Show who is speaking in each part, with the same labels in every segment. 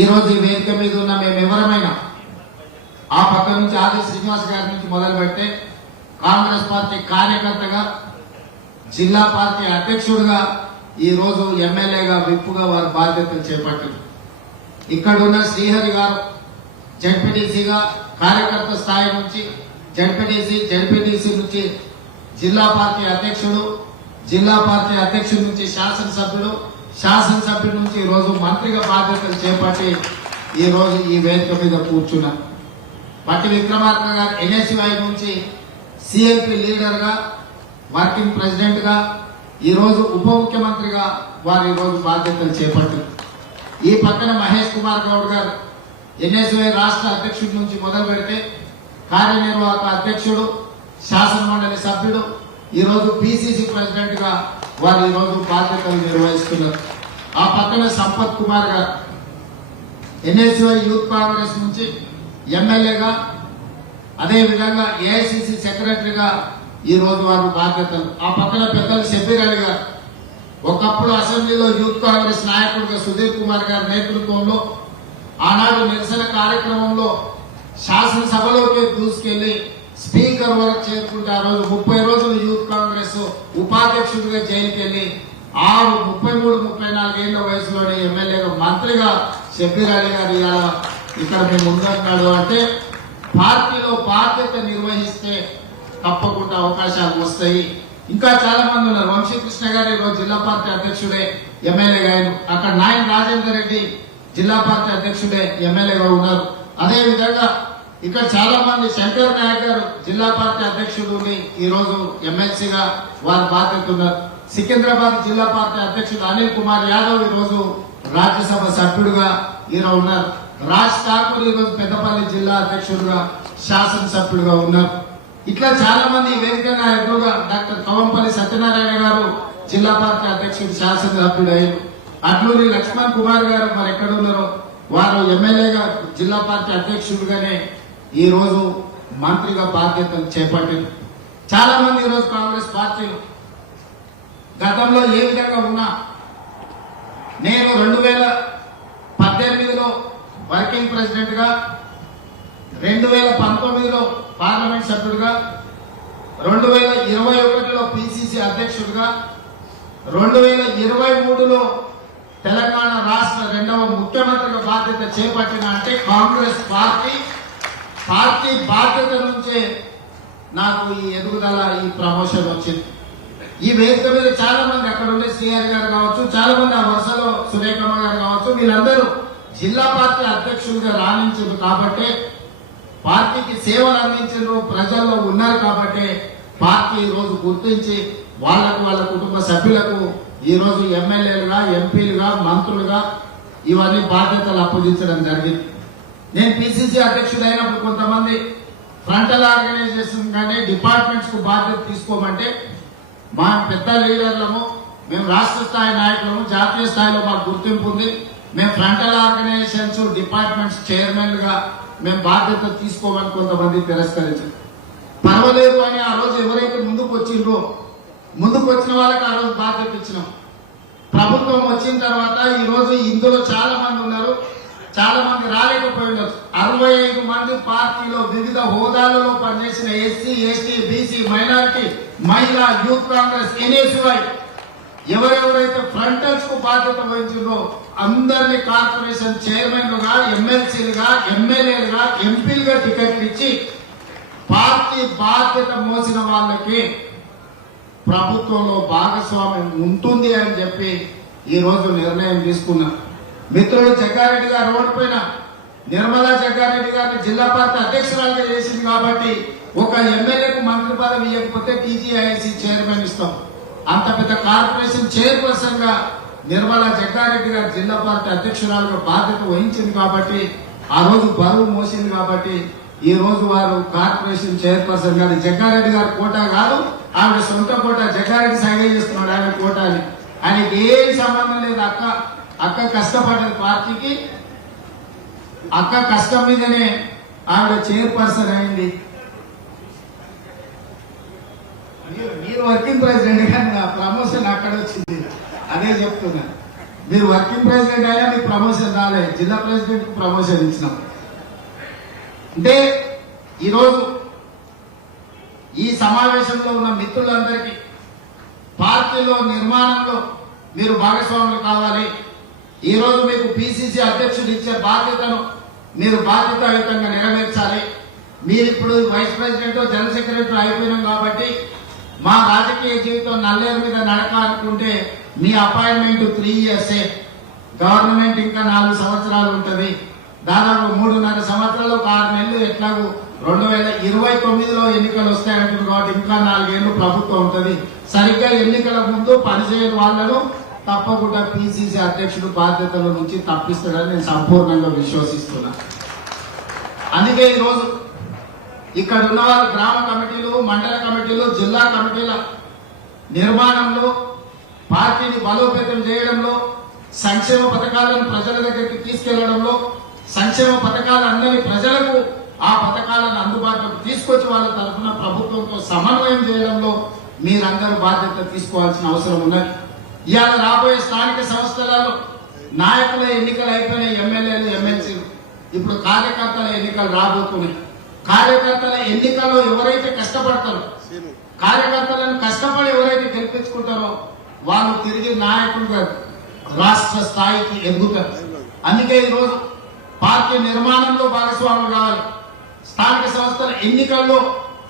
Speaker 1: ఈరోజు ఈ వేదిక మీద ఉన్న మేము ఎవరమైనా ఆ పక్క నుంచి ఆది శ్రీనివాస్ గారి నుంచి మొదలు పెడితే కాంగ్రెస్ పార్టీ కార్యకర్తగా జిల్లా పార్టీ అధ్యక్షుడిగా ఈ రోజు ఎమ్మెల్యేగా విప్పుగా వారి బాధ్యతలు చేపట్టారు. ఇక్కడ ఉన్న శ్రీహరి గారు జడ్పీటీసీగా కార్యకర్త స్థాయి నుంచి జడ్పీటీసీ జడ్పీటీసీ నుంచి జిల్లా పార్టీ అధ్యక్షుడు జిల్లా పార్టీ అధ్యక్షుడి నుంచి శాసనసభ్యుడు శాసనసభ్యుడి నుంచి ఈరోజు మంత్రిగా బాధ్యతలు చేపట్టి ఈరోజు ఈ వేదిక మీద కూర్చున్నా పట్టి విక్రమార్క గారు ఎన్ఎస్యుఐ నుంచి సిఎల్పి లీడర్గా వర్కింగ్ ప్రెసిడెంట్గా ఈరోజు ఉప ముఖ్యమంత్రిగా వారు ఈరోజు రోజు బాధ్యతలు చేపట్టారు ఈ పక్కన మహేష్ కుమార్ గౌడ్ గారు ఎన్ఎస్యుఐ రాష్ట్ర అధ్యక్షుడి నుంచి మొదలు పెడితే కార్యనిర్వాహక అధ్యక్షుడు శాసన మండలి సభ్యుడు ఈరోజు పిసిసి ప్రెసిడెంట్గా వారు ఈరోజు రోజు బాధ్యతలు నిర్వహిస్తున్నారు. ఆ పక్కన సంపత్ కుమార్ గారు ఎన్ఎస్వై యూత్ కాంగ్రెస్ నుంచి ఎమ్మెల్యేగా అదే విధంగా ఏఐసిసి సెక్రటరీగా ఈ రోజు వారు బాధ్యతలు. ఆ పక్కన పెద్దలు షబ్బీర్ అలీ గారు ఒకప్పుడు అసెంబ్లీలో యూత్ కాంగ్రెస్ నాయకుడిగా సుధీర్ కుమార్ గారి నేతృత్వంలో ఆనాడు నిరసన కార్యక్రమంలో శాసనసభలోకి దూసుకెళ్ళి స్పీకర్ వరకు చేరుకుంటే ఆ రోజు ముప్పై రోజులు యూత్ ఉపాధ్యక్షుడిగా జైలుకి వెళ్ళి ఆరు ముప్పై మూడు ముప్పై నాలుగేళ్ళ వయసులోని ఎమ్మెల్యేగా మంత్రిగా షబ్బీర్ అలీ గారు ఇవాళ ఇక్కడ మేము ముందున్నాడు అంటే పార్టీలో బాధ్యత నిర్వహిస్తే తప్పకుండా అవకాశాలు వస్తాయి. ఇంకా చాలా మంది ఉన్నారు. వంశీకృష్ణ గారు ఈరోజు జిల్లా పార్టీ అధ్యక్షుడే ఎమ్మెల్యే గారు అక్కడ నాయన రాజేందర్ రెడ్డి జిల్లా పార్టీ అధ్యక్షుడే ఎమ్మెల్యేగా ఉన్నారు. అదే విధంగా ఇక్కడ చాలా మంది శంకర్ నాయక్ గారు జిల్లా పార్టీ అధ్యక్షుడుని ఈ రోజు ఎమ్మెల్సీగా వారు బాధ్యత సికింద్రాబాద్ జిల్లా పార్టీ అధ్యక్షుడు అనిల్ కుమార్ యాదవ్ ఈ రోజు రాజ్యసభ సభ్యుడుగా ఈయన ఉన్నారు. రాజ్ ఠాకూర్ ఈరోజు పెద్దపల్లి జిల్లా అధ్యక్షుడుగా శాసనసభ్యుడుగా ఉన్నారు. ఇట్లా చాలా మంది వేదిక నాయకుడుగా డాక్టర్ కవంపల్లి సత్యనారాయణ గారు జిల్లా పార్టీ అధ్యక్షుడు శాసనసభ్యుడు అయ్యారు. అట్లూరి లక్ష్మణ్ కుమార్ గారు మరి ఎక్కడున్నారో వారు ఎమ్మెల్యేగా జిల్లా పార్టీ అధ్యక్షుడుగానే ఈ రోజు మంత్రిగా బాధ్యతలు చేపట్టారు. చాలా మంది ఈ రోజు కాంగ్రెస్ పార్టీలు గతంలో ఏ విధంగా ఉన్నా నేను రెండు వేల పద్దెనిమిదిలో వర్కింగ్ ప్రెసిడెంట్గా రెండు వేల పంతొమ్మిదిలో పార్లమెంట్ సభ్యుడిగా రెండు వేల ఇరవై ఒకటిలో పిసిసి అధ్యక్షుడిగా రెండు వేల ఇరవై మూడులో తెలంగాణ రాష్ట్ర రెండవ ముఖ్యమంత్రిగా బాధ్యత చేపట్టిన అంటే కాంగ్రెస్ పార్టీ పార్టీ బాధ్యత నుంచే నాకు ఈ ఎదుగుదల ఈ ప్రమోషన్ వచ్చింది. ఈ వేదిక మీద చాలా మంది అక్కడ ఉండే సిఆర్ గారు కావచ్చు చాలా మంది ఆ వరుసలో సురేఖమ్మ గారు కావచ్చు వీళ్ళందరూ జిల్లా పార్టీ అధ్యక్షులుగా రాణించారు కాబట్టి పార్టీకి సేవలు అందించారు ప్రజల్లో ఉన్నారు కాబట్టి పార్టీ ఈ రోజు గుర్తించి వాళ్ళకు వాళ్ళ కుటుంబ సభ్యులకు ఈరోజు ఎమ్మెల్యేలుగా ఎంపీలుగా మంత్రులుగా ఇవన్నీ బాధ్యతలు అప్పగించడం జరిగింది. నేను పిసిసి అధ్యక్షుడు అయినప్పుడు కొంతమంది ఫ్రంటల్ ఆర్గనైజేషన్ కానీ డిపార్ట్మెంట్స్కు బాధ్యత తీసుకోమంటే మా పెద్ద లీడర్లము మేము రాష్ట్ర స్థాయి నాయకులము జాతీయ స్థాయిలో మాకు గుర్తింపు ఉంది. మేము ఫ్రంటల్ ఆర్గనైజేషన్స్ డిపార్ట్మెంట్స్ చైర్మన్గా మేము బాధ్యత తీసుకోమని కొంతమంది తిరస్కరించారు. పర్వాలేదు అని ఆ రోజు ఎవరైతే ముందుకు వచ్చిండ్రో ముందుకు వచ్చిన వాళ్ళకి ఆ రోజు బాధ్యత ఇచ్చినాం. ప్రభుత్వం వచ్చిన తర్వాత ఈ రోజు ఇందులో చాలా మంది ఉన్నారు. చాలా మంది రాలేకపోయిండు. అరవై ఐదు మంది పార్టీలో వివిధ హోదాలలో పనిచేసిన ఎస్సీ ఎస్టీ బీసీ మైనారిటీ మహిళా యూత్ కాంగ్రెస్ ఎన్ఎస్వై ఎవరెవరైతే ఫ్రంటల్స్కు బాధ్యత వహించిందో అందరినీ కార్పొరేషన్ చైర్మన్లుగా ఎమ్మెల్సీలుగా ఎమ్మెల్యేలుగా ఎంపీలుగా టికెట్లు ఇచ్చి పార్టీ బాధ్యత మోసిన వాళ్ళకి ప్రభుత్వంలో భాగస్వామ్యం ఉంటుంది అని చెప్పి ఈ రోజు నిర్ణయం తీసుకున్నాం మిత్రుడు జగ్గారెడ్డి గారు ఓడిపోయిన నిర్మలా జగ్గారెడ్డి గారిని జిల్లా పార్టీ అధ్యక్షురాలుగా చేసింది కాబట్టి ఒక ఎమ్మెల్యేకు మంత్రి పదవి ఇవ్వకపోతే టీజీఐసి చైర్మన్ ఇస్తాం. అంత పెద్ద కార్పొరేషన్ చైర్పర్సన్గా నిర్మలా జగ్గారెడ్డి గారు జిల్లా పార్టీ అధ్యక్షురాలుగా బాధ్యత వహించింది కాబట్టి ఆ రోజు బరువు మోసింది కాబట్టి ఈ రోజు వారు కార్పొరేషన్ చైర్పర్సన్ గారు జగ్గారెడ్డి గారు కోటా కాదు ఆవిడ సొంత కోట జగ్గారెడ్డి సైడ్ చేస్తున్నాడు ఆయన కోట అని ఆయనకి ఏం సంబంధం లేదు అక్క. అక్క కష్టపడ్డ పార్టీకి అక్క కష్టం మీదనే ఆవిడ చైర్పర్సన్ అయింది. మీరు వర్కింగ్ ప్రెసిడెంట్ కానీ నా ప్రమోషన్ అక్కడ వచ్చింది. అదే చెప్తున్నా. మీరు వర్కింగ్ ప్రెసిడెంట్ అయినా మీకు ప్రమోషన్ రాలే. జిల్లా ప్రెసిడెంట్ ప్రమోషన్ ఇచ్చినాం. అంటే ఈరోజు ఈ సమావేశంలో ఉన్న మిత్రులందరికీ పార్టీలో నిర్మాణంలో మీరు భాగస్వాములు కావాలి. ఈరోజు మీకు పిసిసి అధ్యక్షుడు ఇచ్చే బాధ్యతను మీరు బాధ్యతాయుతంగా నెరవేర్చాలి. మీరు ఇప్పుడు వైస్ ప్రెసిడెంట్ జనరల్ సెక్రటరీ అయిపోయినాం కాబట్టి మా రాజకీయ జీవితం నల్లేరు మీద నడక అనుకుంటే మీ అపాయింట్మెంట్ త్రీ ఇయర్సే గవర్నమెంట్ ఇంకా నాలుగు సంవత్సరాలు ఉంటుంది. దాదాపు మూడున్నర సంవత్సరాలు ఒక ఆరు నెలలు ఎట్లాగూ రెండు వేల ఇరవై తొమ్మిదిలో ఎన్నికలు వస్తాయంటుంది కాబట్టి ఇంకా నాలుగేళ్ళు ప్రభుత్వం ఉంటుంది. సరిగ్గా ఎన్నికల ముందు పనిచేయని వాళ్ళను తప్పకుండా పిసిసి అధ్యక్షుడు బాధ్యతల నుంచి తప్పిస్తాడని నేను సంపూర్ణంగా విశ్వసిస్తున్నా. అందుకే ఈరోజు ఇక్కడ ఉన్న వారు గ్రామ కమిటీలు మండల కమిటీలు జిల్లా కమిటీల నిర్మాణంలో పార్టీని బలోపేతం చేయడంలో సంక్షేమ పథకాలను ప్రజల దగ్గరికి తీసుకెళ్ళడంలో సంక్షేమ పథకాలందరి ప్రజలకు ఆ పథకాలను అందుబాటులోకి తీసుకొచ్చి వాళ్ళ తరఫున ప్రభుత్వంతో సమన్వయం చేయడంలో మీరందరూ బాధ్యత తీసుకోవాల్సిన అవసరం ఉన్నది. ఇవాళ రాబోయే స్థానిక సంస్థలలో నాయకుల ఎన్నికలు అయిపోయినాయి ఎమ్మెల్యేలు ఎమ్మెల్సీలు. ఇప్పుడు కార్యకర్తల ఎన్నికలు రాబోతున్నాయి. కార్యకర్తల ఎన్నికల్లో ఎవరైతే కష్టపడతారో కార్యకర్తలను కష్టపడి ఎవరైతే గెలిపించుకుంటారో వాళ్ళు తిరిగి నాయకులుగా రాష్ట్ర స్థాయికి ఎదుగుతారు. అందుకే ఈరోజు పార్టీ నిర్మాణంలో భాగస్వాములు కావాలి. స్థానిక సంస్థల ఎన్నికల్లో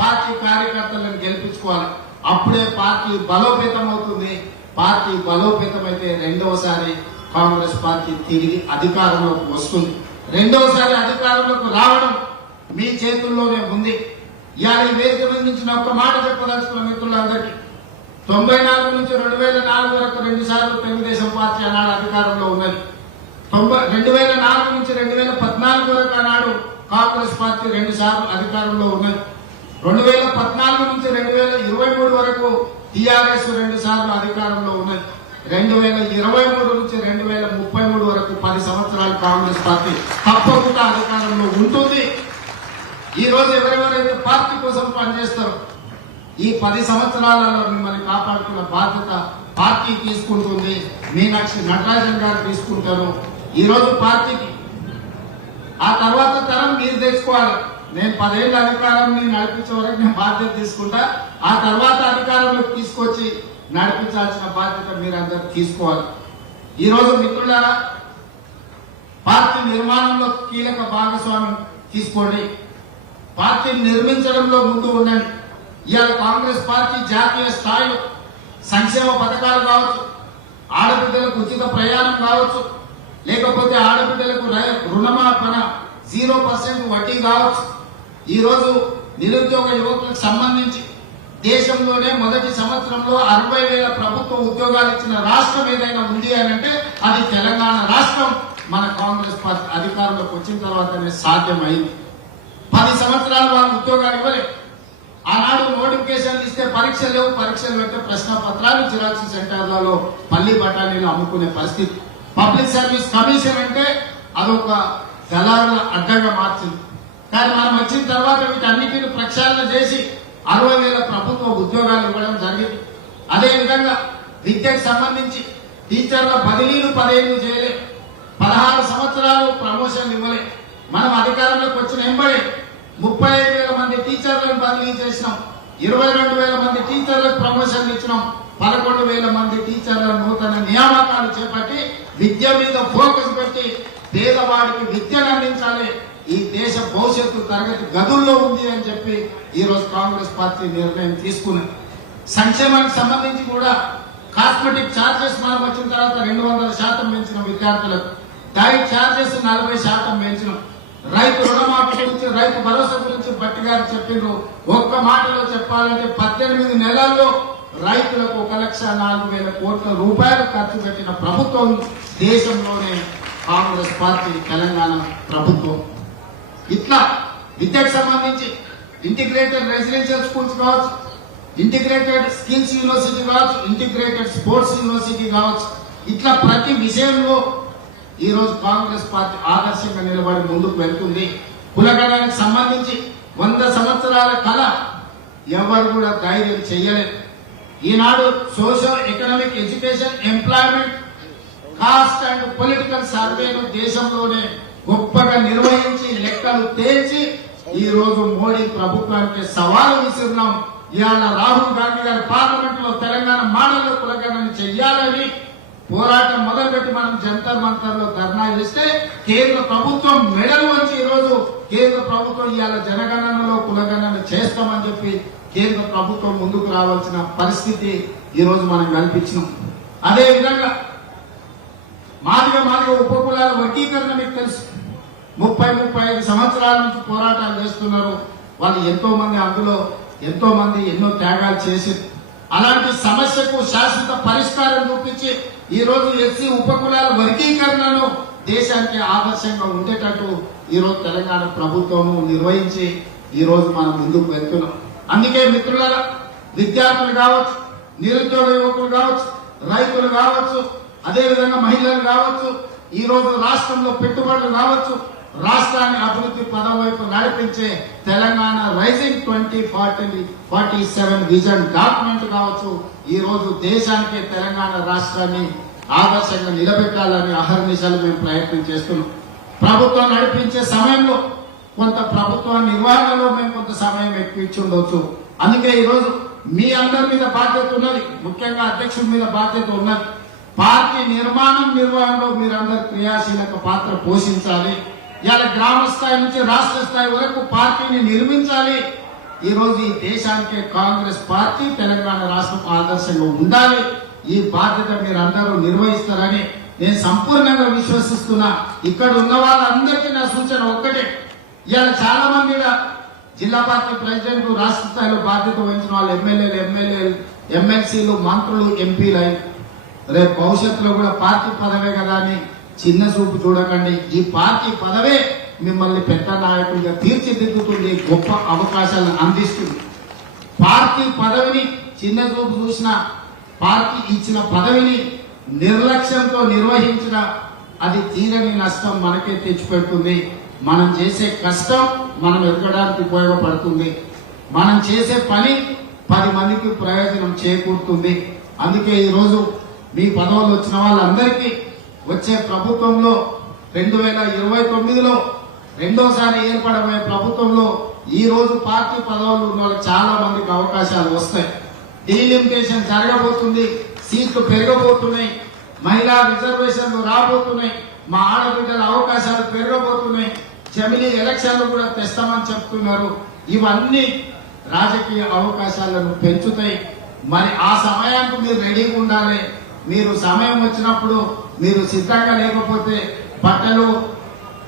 Speaker 1: పార్టీ కార్యకర్తలను గెలిపించుకోవాలి. అప్పుడే పార్టీ బలోపేతం అవుతుంది పార్టీ బలోపేతమైతే రెండవసారి కాంగ్రెస్ పార్టీ తిరిగి అధికారంలోకి వస్తుంది. రెండవసారి అధికారంలోకి రావడం మీ చేతుల్లోనే ఉంది. ఇవాళ ఈ వేదిక నుంచి ఒక్క మాట చెప్పదలుచుకున్న మిత్రులందరికీ తొంభై నాలుగు నుంచి రెండు వేల నాలుగు వరకు రెండు సార్లు తెలుగుదేశం పార్టీ ఆనాడు అధికారంలో ఉన్నది. తొంభై రెండు వేల నాలుగు నుంచి రెండు వేల పద్నాలుగు వరకు ఆనాడు కాంగ్రెస్ పార్టీ రెండు సార్లు అధికారంలో ఉన్నది. రెండు వేల పద్నాలుగు నుంచి రెండు వేల ఇరవై మూడు వరకు టిఆర్ఎస్ రెండు సార్లు అధికారంలో ఉన్నది. రెండు వేల ఇరవై మూడు నుంచి రెండు వేల ముప్పై మూడు వరకు పది సంవత్సరాలు కాంగ్రెస్ పార్టీ తప్పకుండా అధికారంలో ఉంటుంది. ఈ రోజు ఎవరెవరైతే పార్టీ కోసం పనిచేస్తారో ఈ పది సంవత్సరాలలో మిమ్మల్ని కాపాడుకున్న బాధ్యత పార్టీ తీసుకుంటుంది. మీనాక్షి నటరాజన్ గారు తీసుకుంటారు. ఈ రోజు పార్టీకి. ఆ తర్వాత తరం మీరు తెచ్చుకోవాలి. నేను పదేళ్ళ అధికారాన్ని నడిపించే వరకు నేను బాధ్యత తీసుకుంటా. ఆ తర్వాత అధికారంలోకి తీసుకొచ్చి నడిపించాల్సిన బాధ్యత మీరందరూ తీసుకోవాలి. ఈ రోజు మిత్రులారా పార్టీ నిర్మాణంలో కీలక భాగస్వామ్యం తీసుకోండి. పార్టీని నిర్మించడంలో ముందు ఉండండి. ఇవాళ కాంగ్రెస్ పార్టీ జాతీయ స్థాయిలో సంక్షేమ పథకాలు కావచ్చు ఆడబిడ్డలకు ఉచిత ప్రయాణం కావచ్చు లేకపోతే ఆడబిడ్డలకు రై- జీరో పర్సెంట్ వడ్డీ కావచ్చు. ఈరోజు నిరుద్యోగ యువకులకు సంబంధించి దేశంలోనే మొదటి సంవత్సరంలో అరవై వేల ప్రభుత్వ ఉద్యోగాలు ఇచ్చిన రాష్ట్రం ఏదైనా ఉంది అని అంటే అది తెలంగాణ రాష్ట్రం. మన కాంగ్రెస్ పార్టీ అధికారంలోకి వచ్చిన తర్వాతనే సాధ్యమైంది. పది సంవత్సరాలు వాళ్ళు ఉద్యోగాలు ఇవ్వలేదు. ఆనాడు నోటిఫికేషన్లు ఇస్తే పరీక్షలు లేవు. పరీక్షలు పెడితే ప్రశ్న పత్రాలు జిరాక్స్ సెంటర్లలో పల్లి బఠానీలు అమ్ముకునే పరిస్థితి. పబ్లిక్ సర్వీస్ కమిషన్ అంటే అదొక దళారుల అడ్డంగా మార్చింది. కానీ మనం వచ్చిన తర్వాత వీటన్నిటిని ప్రక్షాళన చేసి అరవై వేల ప్రభుత్వ ఉద్యోగాలు ఇవ్వడం జరిగింది. అదేవిధంగా విద్యకు సంబంధించి టీచర్ల బదిలీలు పదిహేను చేయలే. పదహారు సంవత్సరాలు ప్రమోషన్లు ఇవ్వలే. మనం అధికారంలోకి వచ్చిన ఎంబడే ముప్పై ఐదు వేల మంది టీచర్లను బదిలీ చేసినాం. ఇరవై రెండు వేల మంది టీచర్లకు ప్రమోషన్లు ఇచ్చినాం. పదకొండు వేల మంది టీచర్ల నూతన నియామకాలు చేపట్టి విద్య మీద ఫోకస్ పెట్టి పేదవాడికి విద్యను అందించాలి. ఈ దేశ భవిష్యత్తు తరగతి గదుల్లో ఉంది అని చెప్పి ఈ రోజు కాంగ్రెస్ పార్టీ నిర్ణయం తీసుకున్నది. సంక్షేమానికి సంబంధించి కూడా కాస్మెటిక్ ఛార్జెస్ మనం వచ్చిన తర్వాత రెండు వందల శాతం పెంచిన విద్యార్థులకు. డైట్ ఛార్జెస్ నలభై శాతం పెంచినాం. రైతు రుణమాఫీ గురించి రైతు భరోసా గురించి భట్టి గారు చెప్పిండ్రు. ఒక్క మాటలో చెప్పాలంటే పద్దెనిమిది నెలల్లో రైతులకు ఒక లక్ష నాలుగు వేల కోట్ల రూపాయలు ఖర్చు పెట్టిన ప్రభుత్వం దేశంలోనే కాంగ్రెస్ పార్టీ తెలంగాణ ప్రభుత్వం. ఇట్లా విద్యకు సంబంధించి ఇంటిగ్రేటెడ్ రెసిడెన్షియల్ స్కూల్స్ కావచ్చు ఇంటిగ్రేటెడ్ స్కిల్స్ యూనివర్సిటీ కావచ్చు ఇంటిగ్రేటెడ్ స్పోర్ట్స్ యూనివర్సిటీ కావచ్చు. ఇట్లా ప్రతి విషయంలో ఈ రోజు కాంగ్రెస్ పార్టీ ఆదర్శంగా నిలబడి ముందుకు వెళ్తుంది. కులగణానికి సంబంధించి వంద సంవత్సరాల కళ ఎవరు కూడా ధైర్యం చెయ్యలేదు ఈనాడు social economic education employment caste and political సర్వేను దేశంలోనే గొప్పగా నిర్వహించి లెక్కలు తేల్చి ఈ రోజు మోడీ ప్రభుత్వానికి సవాలు విసిరినాం. ఇవాళ రాహుల్ గాంధీ గారి పార్లమెంట్లో తెలంగాణ మాడలో కులగణన చెయ్యాలని పోరాటం మొదలుపెట్టి మనం జంతర్ మంతర్లో ధర్నా చేస్తే కేంద్ర ప్రభుత్వం మెడలు వచ్చి ఈ రోజు కేంద్ర ప్రభుత్వం ఇవాళ జనగణనలో కులగణన చేస్తామని చెప్పి కేంద్ర ప్రభుత్వం ముందుకు రావాల్సిన పరిస్థితి ఈ రోజు మనం కల్పించినాం. అదే విధంగా మాదిగ మాదిగ ఉపకులాల వర్గీకరణ మీకు తెలుసు. ముప్పై ముప్పై ఐదు సంవత్సరాల నుంచి పోరాటాలు చేస్తున్నారు. వాళ్ళు ఎంతో మంది అందులో ఎంతో మంది ఎన్నో త్యాగాలు చేసి అలాంటి సమస్యకు శాశ్వత పరిష్కారం చూపించి ఈ రోజు ఎస్సీ ఉపకులాల వర్గీకరణను దేశానికి ఆదర్శంగా ఉండేటట్టు ఈరోజు తెలంగాణ ప్రభుత్వము నిర్వహించి ఈరోజు మనం ముందుకు వెళ్తున్నాం. అందుకే మిత్రులారా విద్యార్థులు కావచ్చు నిరుద్యోగ యువకులు కావచ్చు రైతులు కావచ్చు అదేవిధంగా మహిళలు కావచ్చు ఈ రోజు రాష్ట్రంలో పెట్టుబడులు కావచ్చు రాష్ట్రాన్ని అభివృద్ధి పదం వైపు నడిపించే Telangana rising twenty forty forty seven vision document కావచ్చు. ఈ రోజు దేశానికి తెలంగాణ రాష్ట్రాన్ని ఆదర్శంగా నిలబెట్టాలని అహర్నిశలు మేము ప్రయత్నం చేస్తున్నాం. ప్రభుత్వం నడిపించే సమయంలో కొంత ప్రభుత్వ నిర్వహణలో మేము కొంత సమయం ఎక్కువ ఉండొచ్చు. అందుకే ఈరోజు మీ అందరి మీద బాధ్యత ఉన్నది ముఖ్యంగా అధ్యక్షుడి మీద బాధ్యత ఉన్నది. పార్టీ నిర్మాణం నిర్వహణలో మీరందరూ క్రియాశీలక పాత్ర పోషించాలి. ఇవాళ గ్రామ స్థాయి నుంచి రాష్ట్ర స్థాయి వరకు పార్టీని నిర్మించాలి. ఈరోజు ఈ దేశానికి కాంగ్రెస్ పార్టీ తెలంగాణ రాష్ట్రం ఆదర్శంగా ఉండాలి. ఈ బాధ్యత మీరందరూ నిర్వహిస్తారని నేను సంపూర్ణంగా విశ్వసిస్తున్నా. ఇక్కడ ఉన్న వాళ్ళందరికీ నా సూచన ఒక్కటే. ఇవాళ చాలా మంది జిల్లా పార్టీ ప్రెసిడెంట్ రాష్ట్ర స్థాయిలో బాధ్యత వహించిన వాళ్ళు ఎమ్మెల్యేలు ఎమ్మెల్యేలు ఎమ్మెల్సీలు మంత్రులు ఎంపీలు అయి రేపు భవిష్యత్తులో కూడా పార్టీ పదవే కదా అని చిన్న చూపు చూడకండి. ఈ పార్టీ పదవే మిమ్మల్ని పెద్ద నాయకుడిగా తీర్చిదిద్దుతుంది గొప్ప అవకాశాలను అందిస్తుంది. పార్టీ పదవిని చిన్న చూపు చూసిన పార్టీ ఇచ్చిన పదవిని నిర్లక్ష్యంతో నిర్వహించిన అది తీరని నష్టం మనకే తెచ్చిపెడుతుంది. మనం చేసే కష్టం మనం ఎదగడానికి ఉపయోగపడుతుంది. మనం చేసే పని పది మందికి ప్రయోజనం చేకూరుతుంది. అందుకే ఈరోజు మీ పదవులు వచ్చిన వాళ్ళందరికీ వచ్చే ప్రభుత్వంలో రెండు వేల ఇరవై తొమ్మిదిలో రెండోసారి ఏర్పడబోయే ప్రభుత్వంలో ఈ రోజు పార్టీ పదవులు ఉన్న వాళ్ళకి చాలా మందికి అవకాశాలు వస్తాయి. డీలిమిటేషన్ జరగబోతుంది సీట్లు పెరగబోతున్నాయి మహిళా రిజర్వేషన్లు రాబోతున్నాయి మా ఆడబిడ్డల అవకాశాలు పెరగబోతున్నాయి. జమిలీ ఎలక్షన్లు కూడా తెస్తామని చెప్తున్నారు. ఇవన్నీ రాజకీయ అవకాశాలను పెంచుతాయి. మరి ఆ సమయానికి మీరు రెడీగా ఉండాలి. మీరు సమయం వచ్చినప్పుడు మీరు సిద్ధంగా లేకపోతే బట్టలు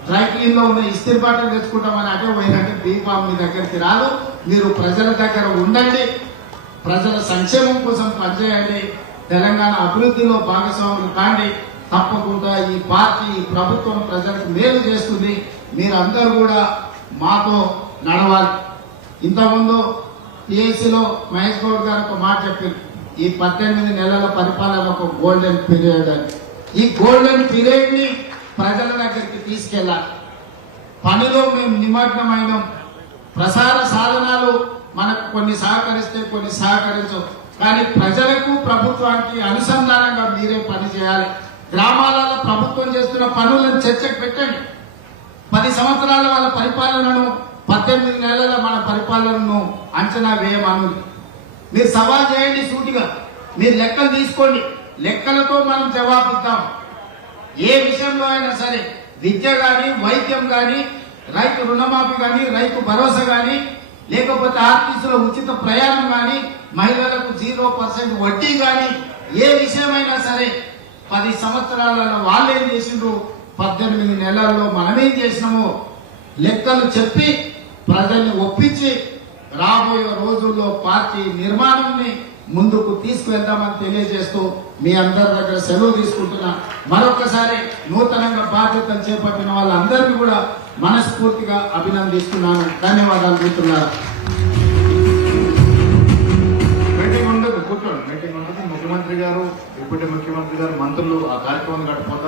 Speaker 1: డ్రై క్లీన్లో ఉన్న ఇస్త్రీ బట్టలు తెచ్చుకుంటామని అటే పోయినట్టు బీఫామ్ మీ దగ్గరికి రాదు. మీరు ప్రజల దగ్గర ఉండండి. ప్రజల సంక్షేమం కోసం పనిచేయండి. తెలంగాణ అభివృద్ధిలో భాగస్వాములు కాండి. తప్పకుండా ఈ పార్టీ ఈ ప్రభుత్వం ప్రజలకు మేలు చేస్తుంది. మీరందరూ కూడా మాతో నడవాలి. ఇంతకుముందు టీఎస్సీలో మహేష్ గౌడ్ గారు ఒక మాట చెప్పారు. ఈ పద్దెనిమిది నెలల పరిపాలన ఒక గోల్డెన్ పీరియడ్ అని. ఈ గోల్డెన్ పీరియడ్ని ప్రజల దగ్గరికి తీసుకెళ్ళాలి. పనిలో మేము నిమగ్నమైనాం. ప్రసార సాధనాలు మనకు కొన్ని సహకరిస్తే కొన్ని సహకరించవు. కానీ ప్రజలకు ప్రభుత్వానికి అనుసంధానంగా మీరే పని చేయాలి. గ్రామాలలో ప్రభుత్వం చేస్తున్న పనులను చర్చకు పెట్టండి. పది సంవత్సరాల వాళ్ళ పరిపాలనను పద్దెనిమిది నెలల మన పరిపాలనను అంచనా వేయమను. మీరు సవాల్ చేయండి సూటిగా. మీరు లెక్కలు తీసుకోండి. లెక్కలతో మనం జవాబిద్దాం. ఏ విషయంలో అయినా సరే విద్య గాని వైద్యం గాని రైతు రుణమాఫీ గాని రైతు భరోసా గాని లేకపోతే ఆర్టీసీలో ఉచిత ప్రయాణం గాని మహిళలకు జీరో పర్సెంట్ వడ్డీ గాని ఏ విషయమైనా సరే పది సంవత్సరాలలో వాళ్ళు ఏం చేసిండ్రు? పద్దెనిమిది నెలల్లో మనమేం చేసినామో? లెక్కలు చెప్పి ప్రజల్ని ఒప్పించి రాబోయే రోజుల్లో పార్టీ నిర్మాణాన్ని ముందుకు తీసుకువెళ్దామని తెలియజేస్తూ మీ అందరి దగ్గర సెలవు తీసుకుంటున్నా. మరొకసారి నూతనంగా బాధ్యతలు చేపట్టిన వాళ్ళందరినీ కూడా మనస్ఫూర్తిగా అభినందిస్తున్నాను. ధన్యవాదాలు చెప్తున్నారు
Speaker 2: మీటింగ్ ఉండదు. కూర్చోండి. మీటింగ్ ఉండదు. ముఖ్యమంత్రి గారు డిప్యూటీ ముఖ్యమంత్రి గారు మంత్రులు ఆ కార్యక్రమం గడిపోతారు